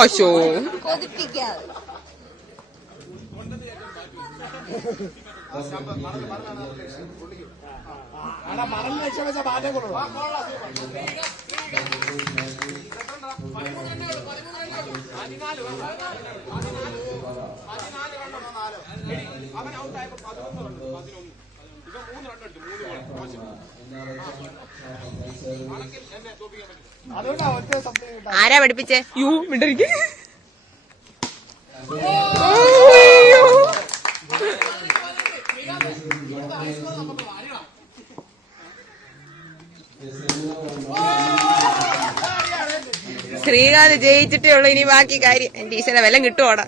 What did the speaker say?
ഓശോ കൊതിപ്പിക്കാതെ ആരാ പഠിപ്പിച്ചേ? യു മിണ്ടരിക്ക്. ശ്രീകാന്ത് ജയിച്ചിട്ടേ ഉള്ളു ഇനി ബാക്കി കാര്യം. എന്റെ ഈശ്വര വല്ലം കിട്ടുവോടാ?